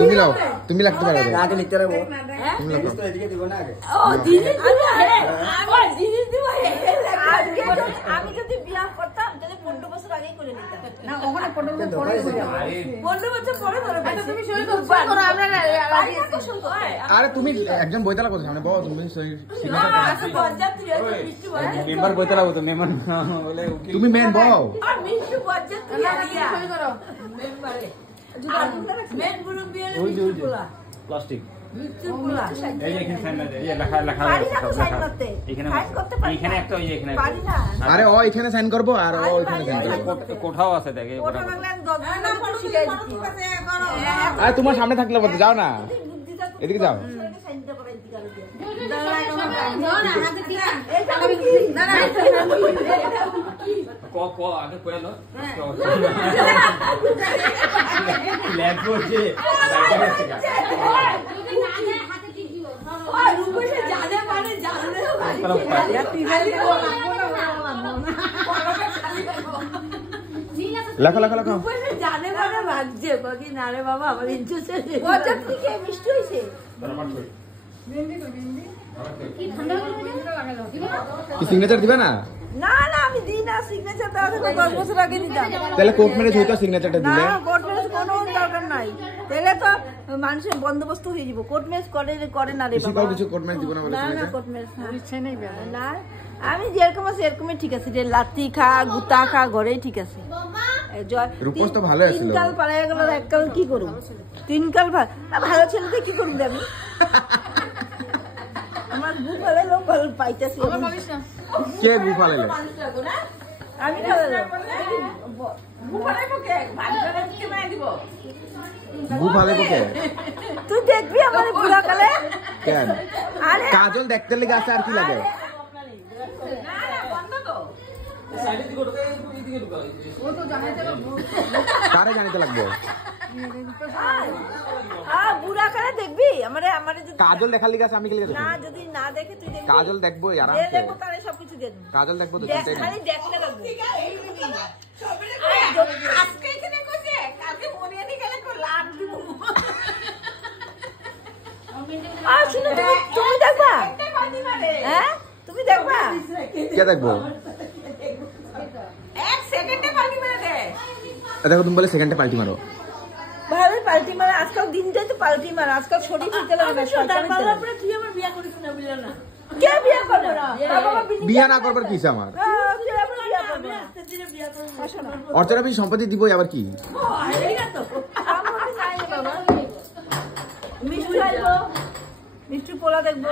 তুমি লাও, তুমি লাগতে পারো আগে লিখতে রাখবো। তুমি লাগো তো এদিকে দিব না আগে। ও দিদি দিব আমি দিদি দিব আমি যদি বিয়া করতাম তাহলে 15 বছর আগেই করে নিতাম না ওখানে 15 বছর পরে 15 বছর পরে ধরে তুমি সই করো আমরা রাজি আছি। আরে তুমি একজন বইতালা কথা সামনে বাবা তুমি না আছে বজ্জাত মিষ্টি বজ্জাত মেম্বার বইতে লাগবো তো মেম্বার বলে তুমি মেন বউ আর মিষ্টি বজ্জাত দিয়া সই করো মেম্বারে মেন বুড়ো বিয়ে মিষ্টি পোলা প্লাস্টিক মিষ্টি পোলা এই যে এখানে সাইন না এই লেখা লেখা পারি না তো সাইন করতে এখানে সাইন করতে পারি এখানে একটা ওই এখানে পারি না আরে ও এখানে সাইন করব আর ও এখানে সাইন করব কোঠাও আছে দেখে ওটা বাংলা 10 দিন শিখাই দিচ্ছি আরে তোমার সামনে থাকলে বলতে যাও না এদিকে যাও সাইনটা করে দিতে হবে ক আগে কইলো ল্যাব করছে লেখো লেখো লেখো জানে মানে ভাগছে বাকি না রে বাবা আমার ইন্টারেস্ট থেকে মিষ্টি হইছে কি সিগনেচার দিবে না না না আমি দিই না সিগনেচার দেওয়া থেকে 10 বছর আগে দিতাম তাহলে কোর্ট ম্যারেজ হইতো সিগনেচারটা দিলে না কোর্ট ম্যারেজ কোনো দরকার নাই তাহলে তো মানুষের বন্দোবস্ত হয়ে যাব কোর্ট ম্যারেজ করে না রে বাবা কিছু কোর্ট ম্যারেজ দিব না বলে না না কোর্ট ম্যারেজ ইচ্ছে নেই না আমি যেরকম আছে এরকমই ঠিক আছে রে লাত্তি খা গুতা খা ঘরেই ঠিক আছে রূপস তো ভালো আছিল 3 কাল পাড়ায় গেল এক কাল কি করব 3 কাল ভালো ছেলেতে কি করব আমি আমার বুক ভালো লোক ভালো পাইতাছি আমার বলিস না কে বু ফালাইলো আমি বু ফালাইবো কে ভালো কে মাই দিব বু ফালাইবো কে তুই দেখবি আমার বুড়া কালে কেন আরে কাজল দেখতে লাগে আছে আর কি লাগে না না বন্ধ তো সাইডে দিকে ঢোকা এদিকে ঢোকা ও তো জানাইতে কারে জানিতে লাগবে বুড়া কালে দেখবি আমারে যদি কাজল দেখার লিগে আছে আমি কি লিগে না যদি না দেখে তুই দেখবি কাজল দেখবো আরাম যে দেখবো তারে সবকিছু দেখবো কাজল দেখবো তো দেখ খালি দেখতে লাগবে আজকে এখানে কইছে কালকে মনিয়ানি গেলে কো লাভ দিব শুনো তুমি দেখবা হ্যাঁ তুমি দেখবা কে দেখবো এক সেকেন্ডে পাল্টি মেরে দে দেখো তুমি বলে সেকেন্ডে পাল্টি মারো ভাবে পাল্টি মারা আজকাল দিনটাই তো পাল্টি মারা আজকাল ছড়ি ফিরতে লাগে না সরকার বাবা তুই আমার বিয়া করিস না বুঝলা না কে বিয়া করবে না বাবা বিয়া না করবার কি আমার কে আমার বিয়া করবে আস্তে ধীরে বিয়া করব আসো না অর্চনা আমি সম্পত্তি দিব আবার কি সম্পত্তি নাই বাবা মিষ্টি আইবো মিষ্টি পোলা দেখবো